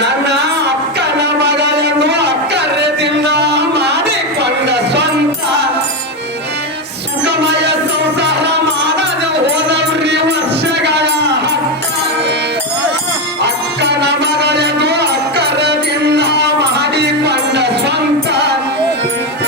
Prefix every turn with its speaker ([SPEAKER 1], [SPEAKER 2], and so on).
[SPEAKER 1] నన్న అక్క నా మగలను 壮胆